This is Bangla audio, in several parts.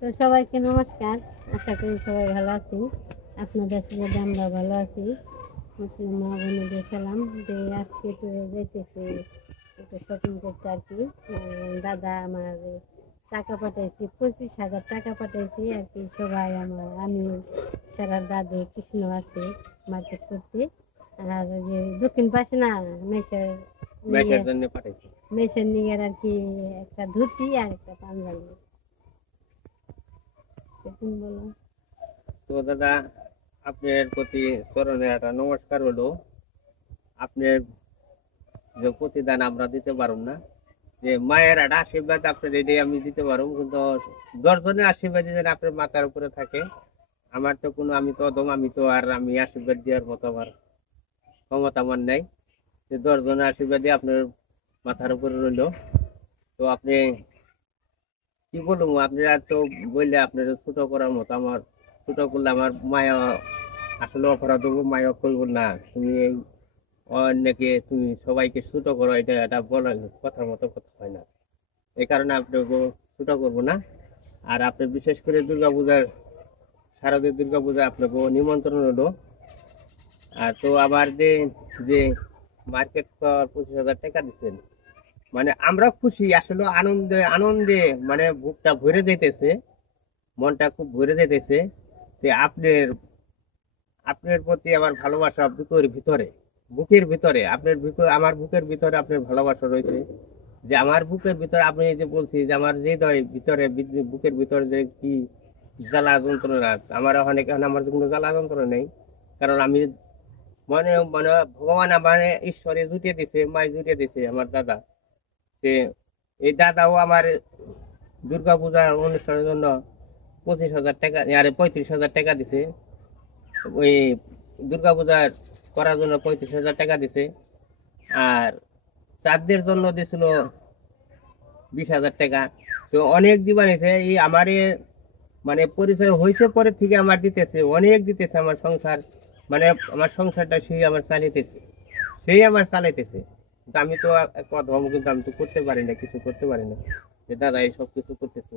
তো সবাইকে নমস্কার। আশা করি সবাই ভালো আছি। আপনাদের সুবাদে আমরা ভালো আছি। মুসলিম মা বোনদের সালাম। যে আজকে একটু যাইতেছি একটু শপিং করতে আর কি। দাদা আমার টাকা পাঠাইছি, 25,000 টাকা পাঠাইছি আর কি। সবাই আমি সারা দাদু কৃষ্ণ আছে মার্কেট করতে। আর যে দক্ষিণ পাশে না মেসের মেসের জন্য পাঠাইছি। মেসের নিয়ে আর কি একটা ধুতি আর একটা পাঞ্জাবি। বলো। তো দাদা, আপনার প্রতি চরণে একটা নমস্কার হলো। আপনার যে প্রতিদান আমরা দিতে পারব না, যে মায়ের একটা আশীর্বাদ আপনার এটাই আমি দিতে পারবো, কিন্তু 10 জনের আশীর্বাদ যেন আপনার মাথার উপরে থাকে। আমার তো কোনো, আমি তো অদম, আমি আশীর্বাদ দেওয়ার মতো আমার ক্ষমতা আমার নেই। যে 10 জনের আশীর্বাদ দিয়ে আপনার মাথার উপরে রইলো। তো আপনি কি বলবো, আপনারা তো বললে আপনার ছোট করার মতো, আমার ছোট করলে আমার মায়া আসলে অপরাধ হবো, মায়া করবো না। তুমি এই অন্যকে তুমি সবাইকে ছোট করো, এটা বলা কথার মতো কথা হয় না। এই কারণে আপনাকে ছোট করবো না। আর আপনি বিশেষ করে দুর্গাপূজার, শারদীয় দুর্গাপূজা আপনাকে নিমন্ত্রণ হলো। আর তো আবার যে যে মার্কেট 25,000 টাকা দিচ্ছেন, মানে আমরা খুশি, আসলে আনন্দে আনন্দে মানে বুকটা ভরে যেতেছে, মনটা খুব ভরে যেতেছে। যে আপনার আপনার প্রতি আমার ভালোবাসা বুকের ভিতরে, বুকের ভিতরে আপনার আমার বুকের ভিতরে আপনার ভালোবাসা রয়েছে। যে আমার বুকের ভিতরে আপনি যে বলছি যে আমার হৃদয় ভিতরে, বুকের ভিতরে যে কি জ্বালা যন্ত্রণা, আমার অনেক, আমার কোনো জ্বালা যন্ত্রণা নেই। কারণ আমি মানে মানে ভগবান আমার, ঈশ্বরে জুটিয়ে দিছে, মায় জুটিয়ে দিছে আমার দাদা। যে এই দাদাও আমার দুর্গাপূজার অনুষ্ঠানের জন্য 25,000 টাকা, আরে 35,000 টাকা দিছে। ওই দুর্গাপূজার করার জন্য 35,000 টাকা দিছে। আর চাঁদদের জন্য দিছিল 20,000 টাকা। তো অনেক দিবা নিছে। এই আমার মানে পরিচয় হয়েছে পরে থেকে আমার দিতেছে, অনেক দিতেছে আমার সংসার, মানে আমার সংসারটা সেই আমার চালাইতেছে। কিন্তু আমি তো এক অধম, কিন্তু আমি তো করতে পারি না, কিছু করতে পারি না। যে দাদা এই সব কিছু করতেছে,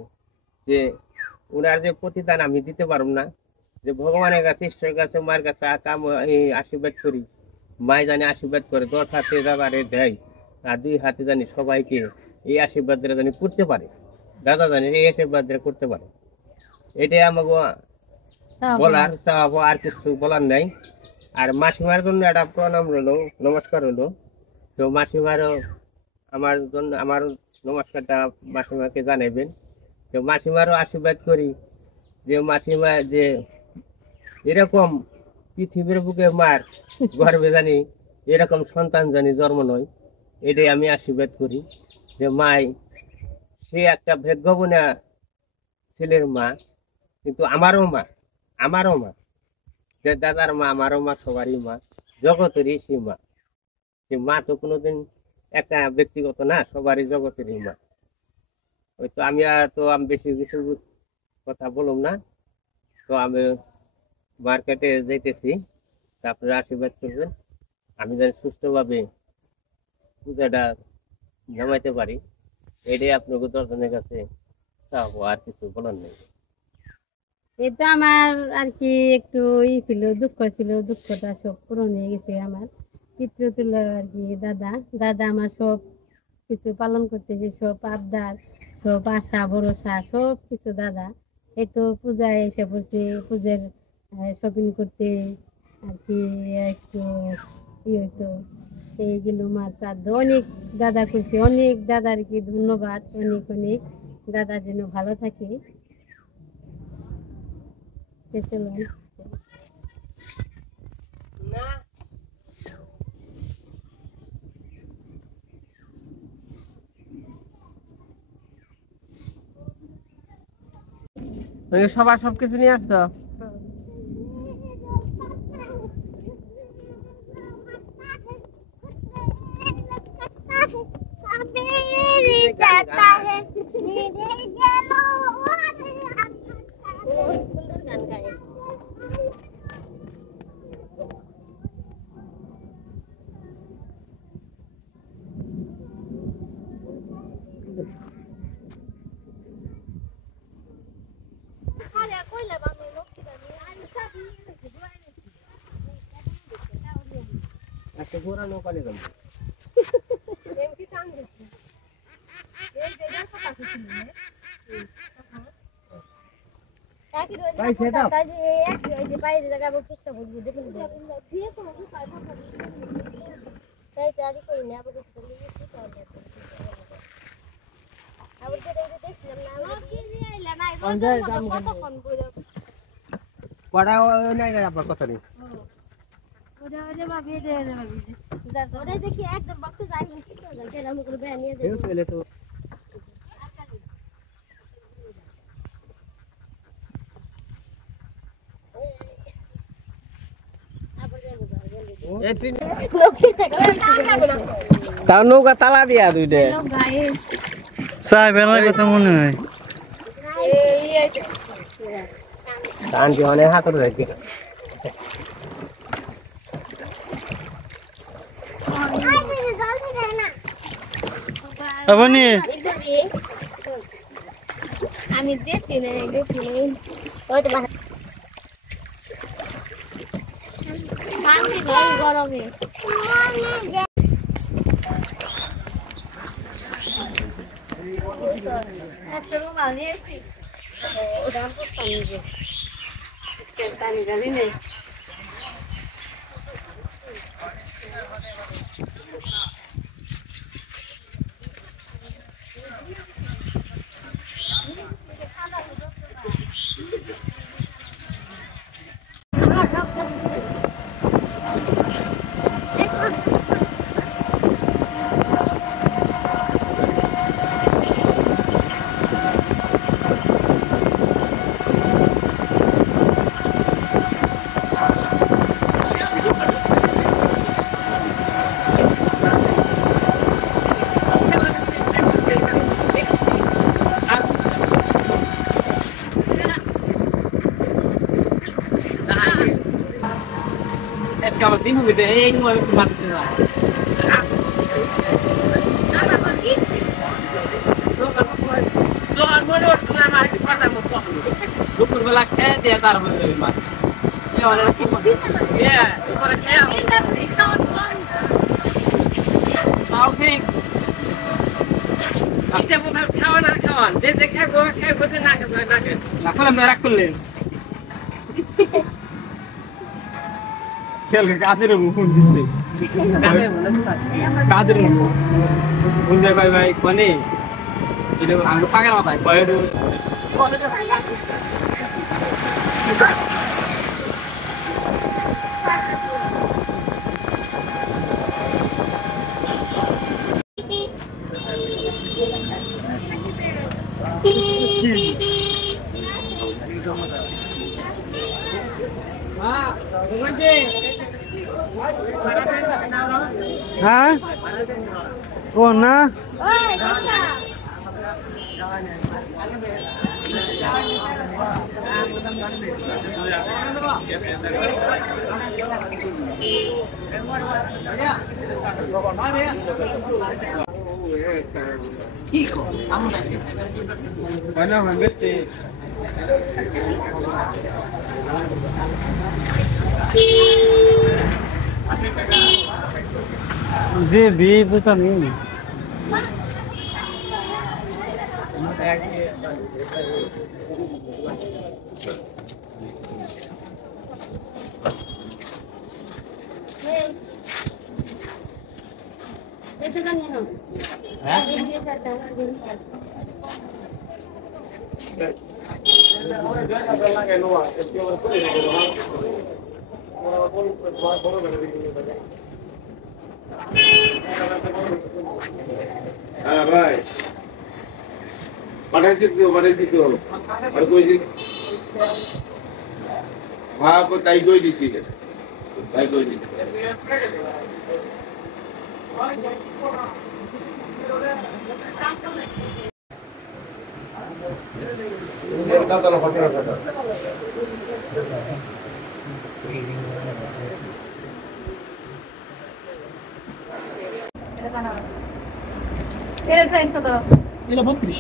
যে ওনার যে প্রতিদান আমি দিতে পারব না। যে ভগবানের কাছে, ঈশ্বরের কাছে, মায়ের কাছে এই আশীর্বাদ করি, মায় জানি আশীর্বাদ করে 10 হাতে দাদারে দেয়, আর 2 হাতে জানি সবাইকে এই আশীর্বাদ জানি করতে পারে। দাদা জানি এই আশীর্বাদ করতে পারে। এটাই আমাকে বলার চাওয়াবো, আর কিছু বলার নাই। আর মাসিমার জন্য একটা প্রণাম রইলো, নমস্কার হলো। তো মাসিমারও আমার জন্য, আমার নমস্কারটা মাসিমাকে জানাইবেন। তো মাসিমারও আশীর্বাদ করি, যে মাসিমা যে এরকম পৃথিবীর বুকে মার গর্বে জানি এরকম সন্তান জানি জন্ম নয়। এটাই আমি আশীর্বাদ করি। যে মাই, সে একটা ভাগ্যবনা ছেলের মা, কিন্তু আমারও মা, যে দাদার মা, আমারও মা, সবারই মা, জগতেরই সে মা। সে মা তো কোনোদিন একটা ব্যক্তিগত না, সবারই জগতেরই মা। ওই তো আমি বেশি কিছু কথা বললাম না। তো আমি মার্কেটে যাইতেছি, তা আপনারা আশীর্বাদ করবেন, আমি যেন সুস্থভাবে পূজাটা নামাইতে পারি। এটাই আপনাকে দর্শনের কাছে চাবো, আর কিছু বলার নেই। এই তো আমার আর কি একটু ছিল, দুঃখ ছিল, দুঃখটা সব পূরণ হয়ে গেছে। আমার পিতৃ তুল্য আর কি দাদা। দাদা আমার সব কিছু পালন করতেছে, সব আবদার, সব আশা ভরসা সব কিছু দাদা। এই তো পূজায় এসে পড়ছে, পূজার শপিং করতে আর কি একটু হইতো। এইগুলো মার শ্রাদ্ধ অনেক দাদা করছে, অনেক দাদার কি ধন্যবাদ, অনেক অনেক। দাদা যেন ভালো থাকে। চলুন। সবার সবকিছু নিয়ে আসছো? একটা ঘোরা নৌকা নিয়ে যাবো। ভাই সেটা কড়া নাই যায় আপনার কথা নেই। দেখি একদম বক্ত যাই চলে তো তাও নৌকা তালা দিয়া দুইটা চাই বেলার কথা মনে হয় ধান কি অনেক হাতর যাইতে আপনি আমি দেখছি না গরমে আমার দিন হবে এই সময় মারতে না দুপুরবেলা খেয়ে দিয়ে তারপরে মাছ খাওয়ান আর খাওয়ান যে যে খাবো খাইবো যে না খাবো না খেলাম রাগ করলেন খেল কাদের ফোন দিচ্ছে কাদের ফোন যায় ভাই ভাই কোনে এটা আমি পাগল মাথায় কয় হ্যাঁ ও না কি কো আমরা বানা ভাঙতে যে বিয়ে বুঝতাম নেই হ্যাঁ ভাই পাঠাইছি তো আর কই দিন হ্যাঁ তাই কই দিছি তাই কই দিছি দাদা কথা কথা এর প্রাইস কত? এটা 32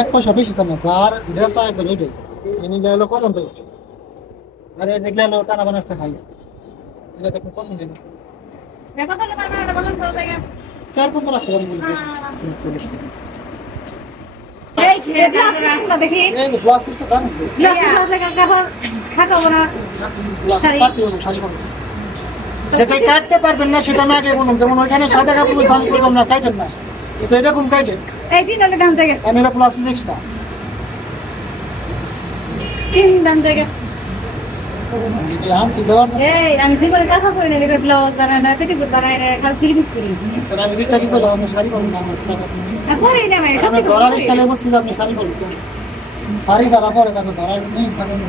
এক পয়সা বেশি চান না স্যার, রেসা একদম এটাই এনে গেল কলম তো আরে যেগুলো হলো তারা বানাচ্ছে খাই এটা তো পছন্দ না চার 15 লাখ টাকা বলতে এই ছেলেটা দেখি এই যে প্লাস কিছু দাম যেটা কাটতে পারবেন না সেটা না আগে বলুন, যেমন ওইখানে সাদা কাপড় আমি করলাম না কাটেন না, তো এটা কোন কাটেন এই তিন হলে দাম থেকে আর এটা প্লাস এক্সট্রা তিন দাম থেকে আনছি দেওয়ার এই আমি জীবনে কাজ করি না, এগুলো ব্লাউজ বানাই না, পেটি বানাই না, খালি ফিলিংস করি স্যার আমি যেটা কি করলাম আমি শাড়ি করলাম না আমার করি না ভাই আমি ধরার স্টাইলে বলছি যে আপনি শাড়ি করবেন, শাড়ি যারা পরে তাদের ধরার নেই থাকেন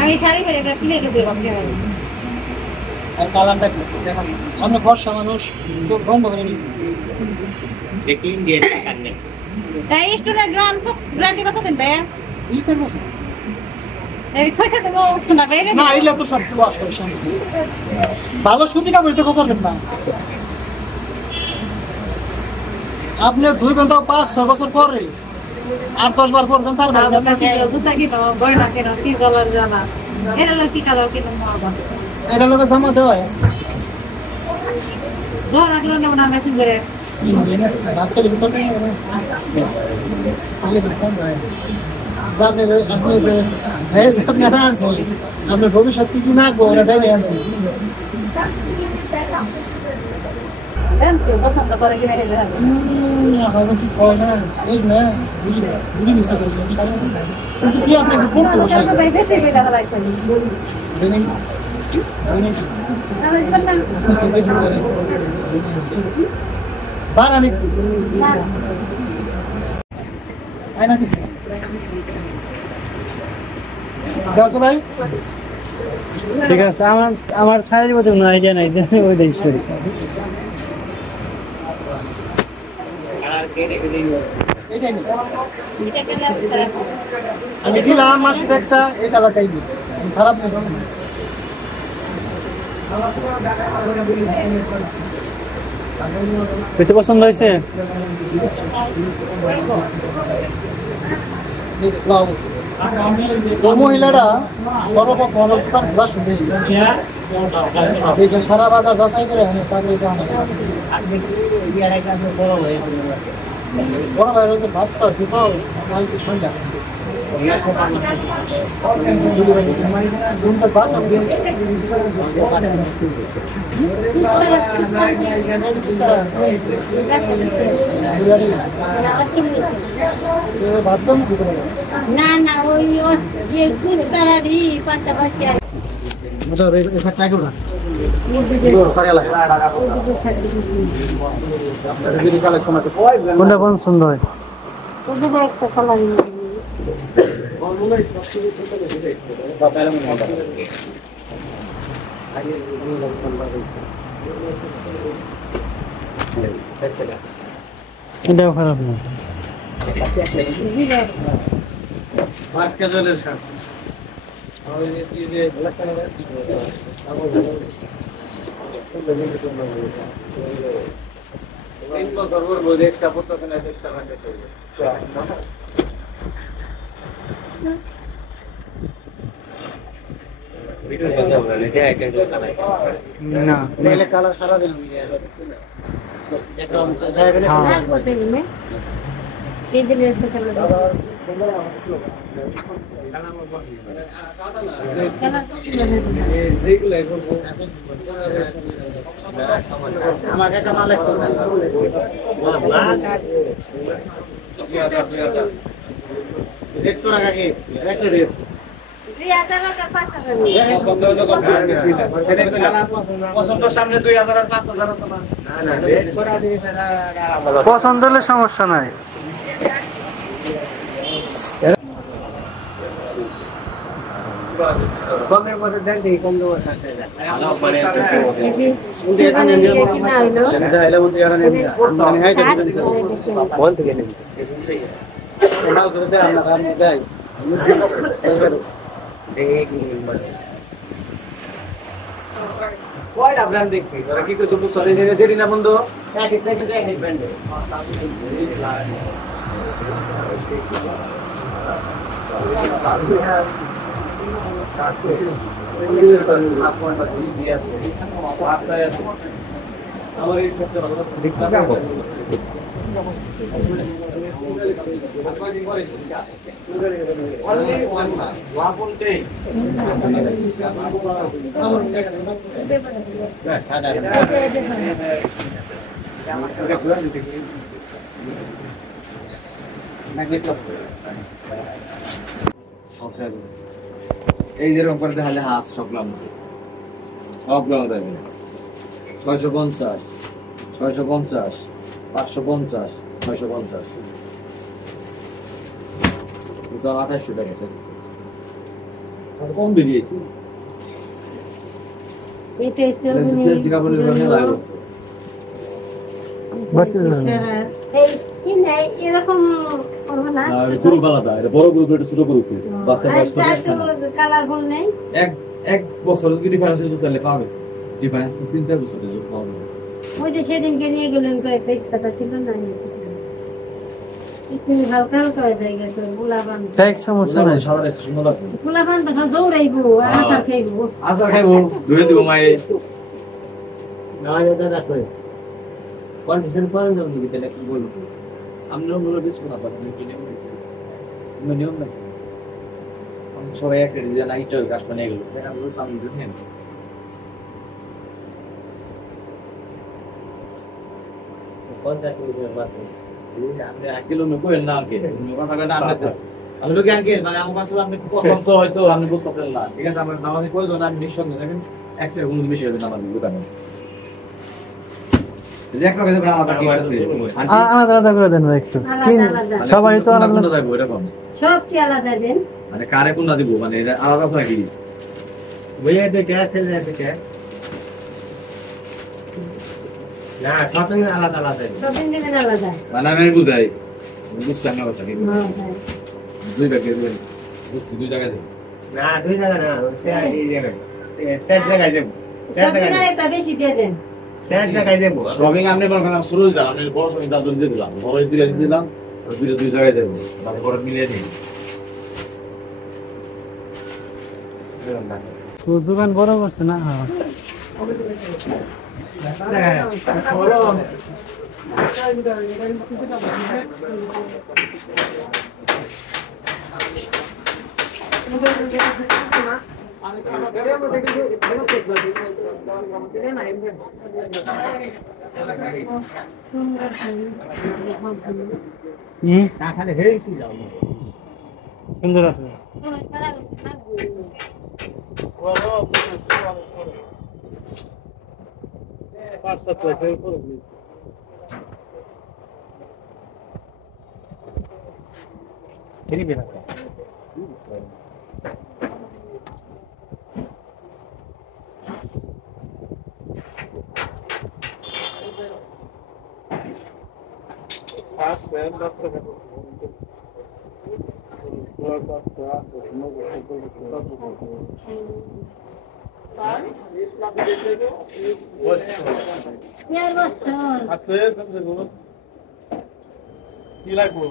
আমি শাড়ি পরে এটা ফিলে দেবো আপনি আর কালারটা দেখেন আমরা বর্ষা মানুষ চোখ বন্ধ করে নিই দেখি ইন্ডিয়ান কানে এই স্টুডেন্ট গ্রান্টি কত দিন ভাই 20 বছর এই কইছে দেবো শোনা ভাই না এগুলো তো সব ওয়াশ করে সামনে ভালো সুতি কাপড় তো খসাবেন না আপনি 2 ঘন্টা 5-6 বছর পরে আর 10 বার পর তার জুতা কি দাও গয়না কেন কি কালার জানা এর লোক কি কালার কি নাম এটা লোকে জমা দেওয়া আছে ধর আগলো না মেসেজ করে রাত করে ভিতর নেই আগে ভিতর নয় আপনি যে ভেজ আপনারা আনছেন আপনার ভবিষ্যৎ কি না গোরা যাই আনছেন পছন্দ করে কি মেরে দেবে এখন কি কয় না এই না বুড়ি মিস করে কিন্তু কি আপনি কোন তো বসাই ভাই বেশি বেটা লাগছে দেনেন বাগান একটু আয়না কিছু দাও ভাই ঠিক আছে আমার শাড়ির মতো কোনো আইডিয়া নাই ওই দেখ সরি এটাই নেই আমি দিলাম মাসের একটা এই কালারটাই দিই খারাপ নেই কিছু পছন্দ হয়েছে ব্লাউজ ওই মহিলারা সর্বপ্রথম দোকান খোলা শুনে দেখে সারা বাজার যাচাই করে আমি তারপরে বড় ভাই রয়েছে বাচ্চা সেটাও কালকে সন্ধ্যা না না ওই যে কুস্তারারই পাশাপাশি আর কোনটা পছন্দ হয় ওদের একটা কালার এটাও খারাপ না না কালার সারা দিন আর করতে গেলে এই দিনের কালার আমাকে একটা মাল একটু রেট তো রাখা কি একটা রেট সামনে 2000 আর 5000 আছে না পছন্দ হলে সমস্যা নাই কমের মধ্যে দেন দেখি কম দেবো বল থেকে নেই কয়টা ব্র্যান্ড দেখবি ওরা কি করছে বুঝছো দেরি না বন্ধু এই যেরকম করে তাহলে হাঁস সবগুলাম দেবে 650 650 550 650 এটা 2800 টাকা আছে আর কম বেরিয়েছে এটা এসে এরকম করবো না গরু আলাদা এটা বড় গরু এটা ছোট গরু বাচ্চা কালারফুল নেই এক বছর যদি ডিফারেন্স হতো তাহলে পাবে ডিফারেন্স তো 3-4 বছরের জন্য পাবে ওই যে সেদিনকে নিয়ে গেলেন কয়েকটা ইস্কাটা ছিল না একটু হালকা হালকা হয়ে যায় গেছে গোলাপান ঠিক সমস্যা নাই সাদা সুন্দর লাগবে গোলাপান তো দৌড়াইবো আচার খাইবো খাইবো ধরে দিব মায়ে না দাদা কই কন্ডিশন করেন না কি তাহলে কি বলবো আমরা মূল বিস্কুট না পাবো কিনে নিয়ম না সবাই একটা ডিজাইন আইটো কাস্টমার নিয়ে গেল এটা আমরা পাবো দেখেন কোনটা কি বলবো আপনি আজকেল নকোয়েন না আগে কথা কয় না আপনি আমি লোকে আগে মানে আমার কাছে আপনি প্রথম তো হয়তো আপনি বুঝতে পারলেন না ঠিক আছে আমার নামাজি কই দোন আমি নিঃসন্দেহে দেখেন একটা গুণ বেশি হবে না আমার দোকানে দেখো কইতে বড় আলাদা কি আছে আলাদা আলাদা করে দেন ভাই একটু সবারই তো আলাদা আলাদা যাবে এরকম সব কি আলাদা দেন মানে কারে কোনটা দিব মানে এটা আলাদা আছে নাকি বইয়া দেখে আছে দেখে না শপিং আলাদা আলাদা সব দিন আলাদা মানে আমি বুঝাই বুঝতে না কথা কি দুই ব্যাগ দেবেন বুঝতে দুই জায়গা দেবেন না দুই জায়গা না এই জায়গা চার জায়গায় দেব সব দিন একটা বেশি দিয়ে দেন চার জায়গায় দেব শপিং আপনি মনে করেন শুরু দিলাম আপনি বড় শপিং দাম দিয়ে দিলাম বড় দিয়ে দিলাম আর দুই জায়গায় দেব মানে বড় মিলিয়ে দিই দোকান বড় করছে না সুন্দর আছে কি লাগবে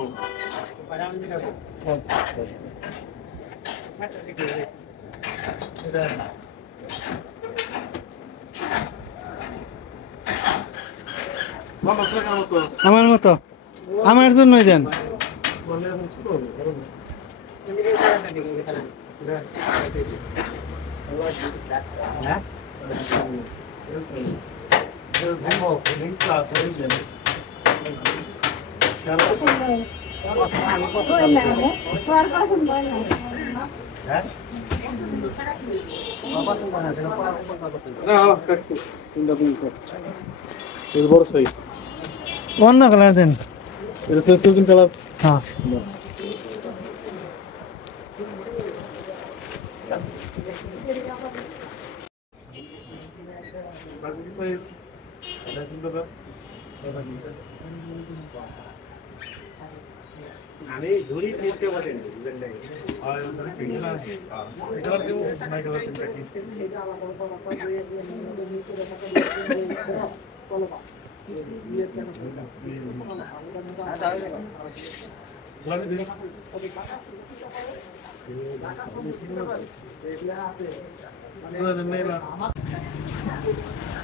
আমার মতো আমার জন্যই দেন অন্য কালার দেন হ্যাঁ আমি ঝুড়ি দিতে বলেন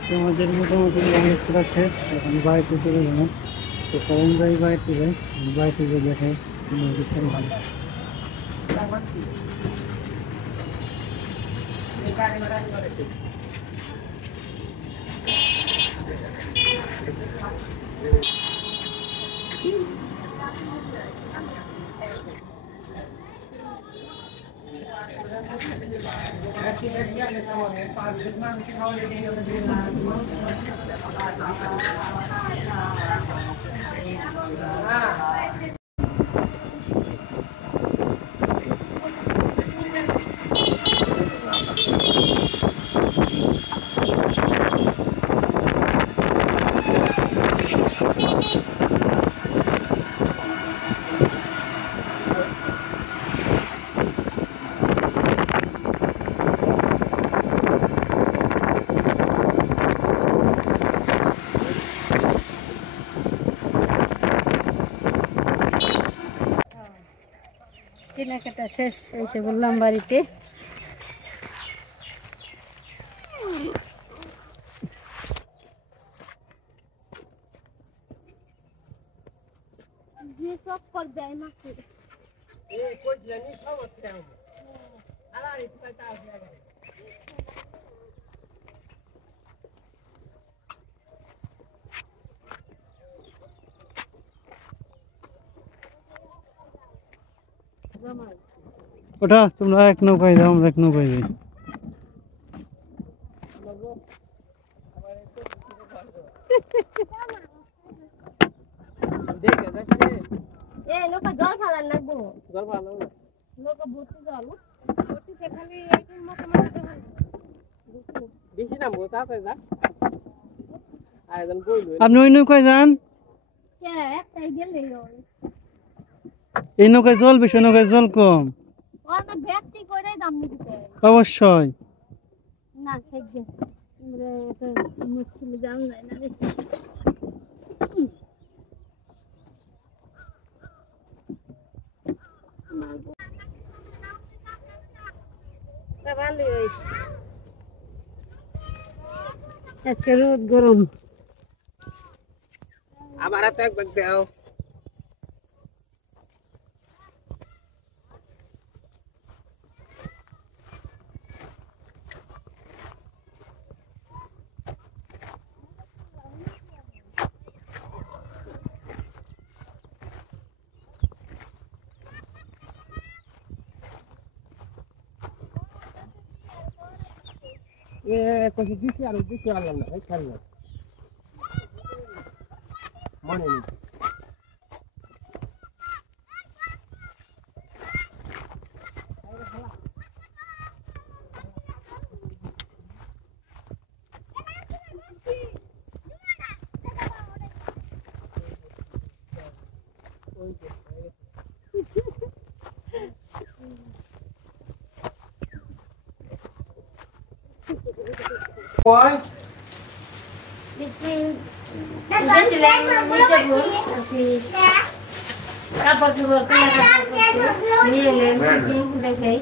তোমাদের মোটামুটি অনেক পুরা শেষ, এখন বাড়িতে চলে যাবো। তো কখন যাই বাড়িতে যাই, বাড়িতে গিয়ে দেখে ভালো। কেনাকাটা শেষ, এসে বললাম বাড়িতে। ওটা তোমরা এক নৌকায় যাও, আমরা এক নৌকায় যাই। নৌকা জল ফেলার লাগবো, জল ভালো নৌকা ভর্তি জল খালি বেশি না বলতে আপনি যা আয়োজন বইলো আপনি ওই নৌকায় যান, একটাই গেলেই এই নৌকায় জল বেশি, ওই নৌকায় জল কম। ব্যক্তি করে দাম নিতে অবশ্যই না থাকবে, মুশকিল জান যায় না রে। আজকে রোদ গরম। আমার হাতে এক ব্যাগ দাও। কত দিছি আর দিছি আনলাম না, এই খেলনা মনে নেই। কয় কাপড় চোপড় নিয়ে এলেন দেখাই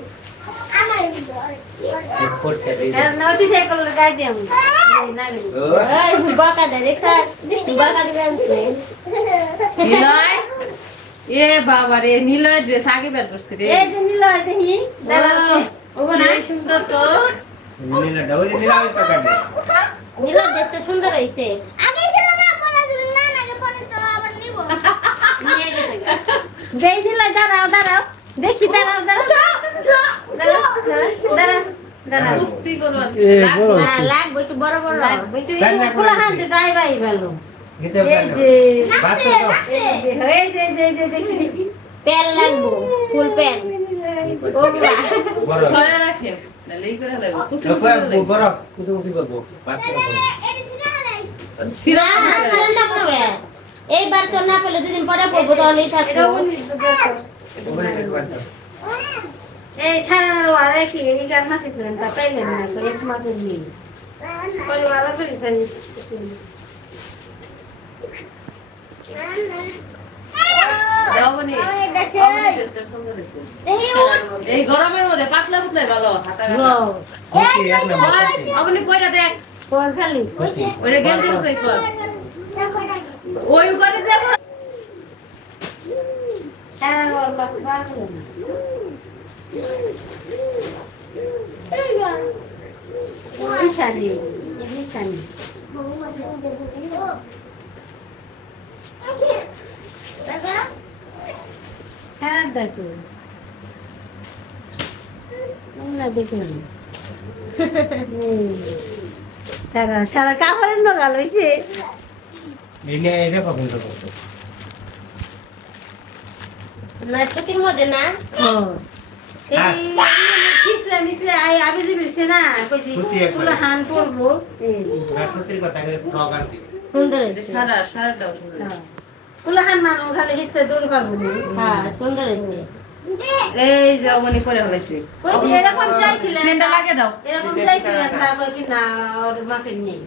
এ বাবা রে নীলয় ড্রেস আগে বের করছে রে সুন্দর তো নীলা ড্রেসটা সুন্দর হয়েছে দাঁড়াও দাঁড়াও দেখি দাঁড়াও দাঁড়াও কুস্তি করবো লাগবে একটু বড় বড় খোলা হাতে ড্রাইভাই ভালো দেখি প্যান লাগবো ফুল প্যান ঘরে রাখে এইবার তো না পেলে দুদিন পরে পড়বো তাহলেই থাকবো এই সারা আর কি এই গান মাঠে ছিলেন তা পাইলেন না তো এক মাঠে নেই পরিবার যাবনি এই গরমের মধ্যে পাতলা পাতলাই ভালো হাতা আপনি কইরা দেখ পর খালি ওইটা গেঞ্জি উপরে কর ওই উপরে দেব সারা ঘর বার করে ওই শাড়ি এই শাড়ি সারা দেখো না দেখুন সারা সারা কাপড়ের নগাল হয়েছে না ছুটির মধ্যে না তুলা হান পড়বো সুন্দর সারা সারাটাও তুলা হান মানুষ খালি ইচ্ছে দূর পাবো হ্যাঁ সুন্দর এই যাবনি পরে হইছে এরকম চাইছিলেন সেন্ডা লাগে দাও এরকম চাইছিলেন তারপর কি না ওর মাপের নেই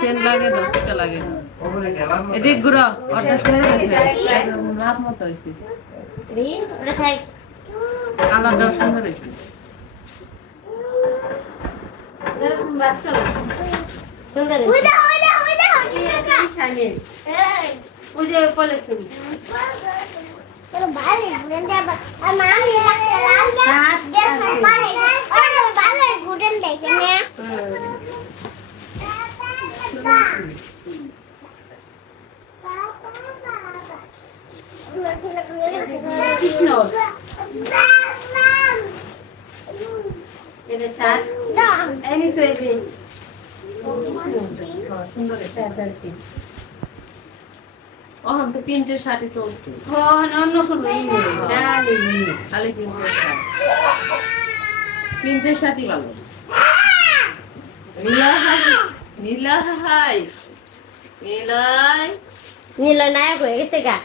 সেন্ড লাগে দাও এটা লাগে এদিক ঘুরো অর্ধ শুনে গেছে মাপ মতো হইছে কালারটাও সুন্দর হইছে এরকম বাস করো সুন্দর ওই যে পলিথিন কৃষ্ণ এটা শাক এমনি তো এই যে সুন্দর ওহন তো প্রিন্টের শাড়ি চলছে অন্য কোনো এই নেই খালি প্রিন্টের শাড়ি ভালো নীলাই নীল নায়ক হয়ে গেছে গা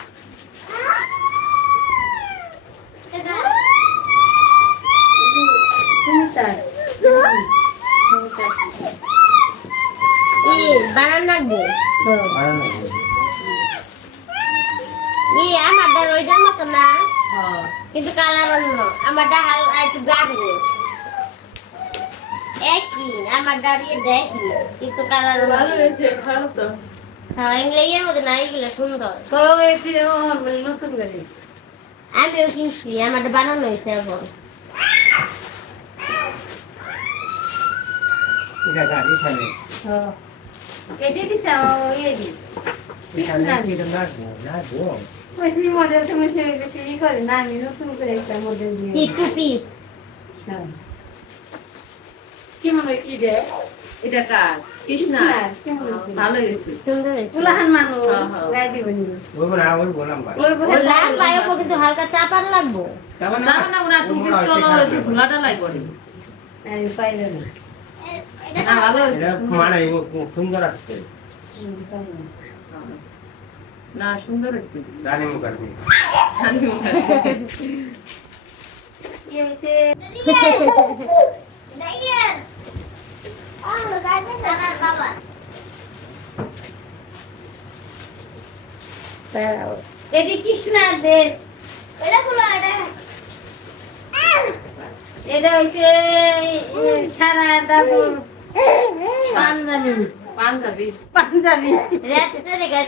বানান লাগবে আমার ডাল ওইটার মতো না কিন্তু কালার অন্য আমার ডাল একটু গাঢ় একই আমার দাঁড়িয়ে দেখি কিন্তু কালার ভালো হয়েছে ভালো তো হ্যাঁ ইংলিশের মধ্যে না এগুলো সুন্দর নতুন করে আমিও কিনছি আমার বানানো হয়েছে এখন কি মনে হয় কি রে এটা কার কৃষ্ণা ভালো হয়েছে কিন্তু হালকা চাপার লাগবো ধুলাটা লাগবে সুন্দর আসছে না সুন্দর হয়েছে রানী মুখার্জি এটি কৃষ্ণার দেশ এটা হচ্ছে সারা পাঞ্জাবি পাঞ্জাবি পাঞ্জাবি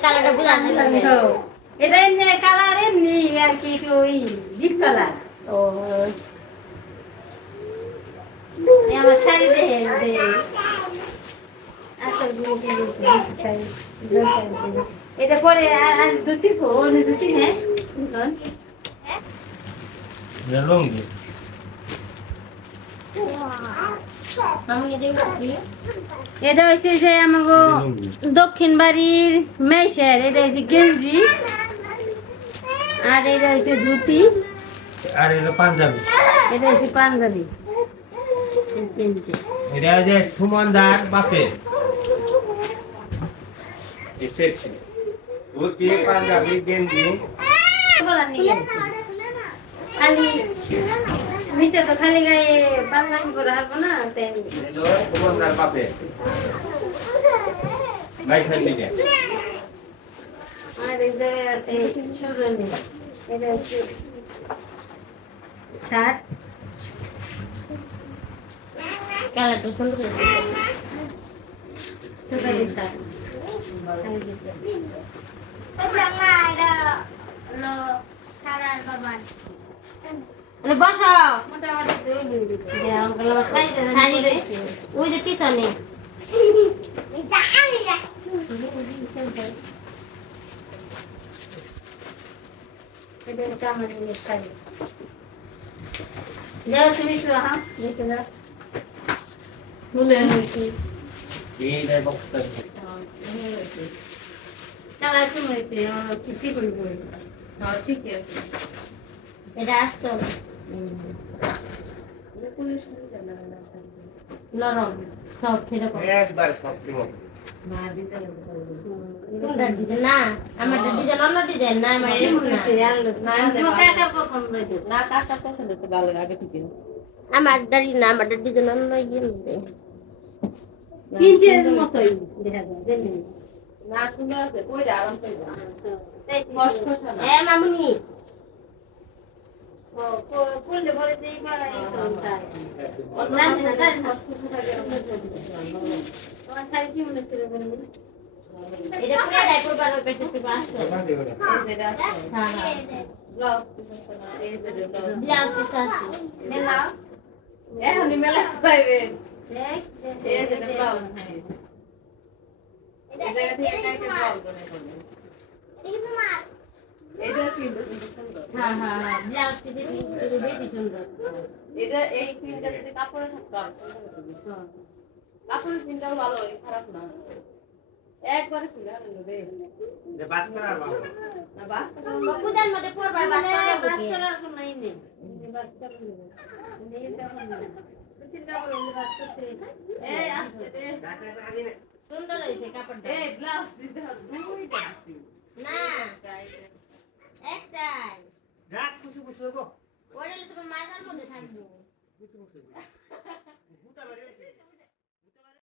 কালারটা বোঝা এটা এমনি কালার এমনি আর কি একটু ওই ডিপ কালার ও আমার শাড়ি দেখে এটা পরে আর দুটি অন্য দুটি হ্যাঁ লুঙ্গি এটা হচ্ছে যে আমাকে দক্ষিণ বাড়ির মেশের এটা হচ্ছে গেঞ্জি আর এটা হচ্ছে ধুতি আর এটা পাঞ্জাবি এটা হচ্ছে পাঞ্জাবি এটা যে সুমনদার বাপের ধুতি পাঞ্জাবি গেঞ্জি খালি নিচে তো খালি গায়ে পাঞ্জাবি পরে আসবো না সুমনদার বাপের ভাই খালি আর এই যে আছে সুরনি, এটা হচ্ছে শার্ট, কালারটা সুন্দর হয়েছে, সুপারি শার্ট। বসো মোটামুটি ওই যে পিছনে যাও তুমি হ্যাঁ দেখে যাও খুলে কালার তুমি হয়েছে কিছু করবো ঠিকই আছে এটা আসতো নরম সব সেরকম একবার সব দিব কোনটা ডিজাইন না আমারটা ডিজাইন অন্য ডিজাইন না আমার এরকম না কাকার পছন্দ হয়েছে না কাকা পছন্দ তো ভালো আগে থেকে আমার দাড়ি না আমার ডিজাইন অন্য ইয়ে মধ্যে তিনটের মতোই দেখা যায় দেখেন না সুন্দর আছে কই আরাম করে এ মামুনি ও কোলে বলে দেই পারা এই তো তাই না না দাঁড়ি তোমার শাড়ি কি মনে করে বলুন এটা পুরো ডাইপার বারো পেটে থেকে আসছে হ্যাঁ হ্যাঁ ব্লাউজ এই যে ব্লাউজ ব্লাউজ পিস আছে মেলা এখনই মেলা পাইবে দেখ এই যে ব্লাউজ এই জায়গা থেকে একটা ব্লাউজ বানাই করবে এটা কি সুন্দর হ্যাঁ হ্যাঁ হ্যাঁ ব্লাউজ পিস বেশি সুন্দর এটা এই প্রিন্টটা যদি কাপড়ে থাকতো কাপড়ের প্রিন্টটাও ভালো খারাপ না একবারে খুলে আনলো রে যে বাস করার বাবা না বাস্তা বকুদার মধ্যে পড়বার বাস করার কোনো নাই নেই বাস করার নেই দেখো না তিনটা বলে বাস করতে এই আসতে দে সুন্দর হয়েছে কাপড়টা এই ব্লাউজ দিতে হবে দুইটা না একটাই রাত খুশি খুশি হইব ওইটা তোমার মাথার মধ্যে থাকবো বুঝতে বুঝতে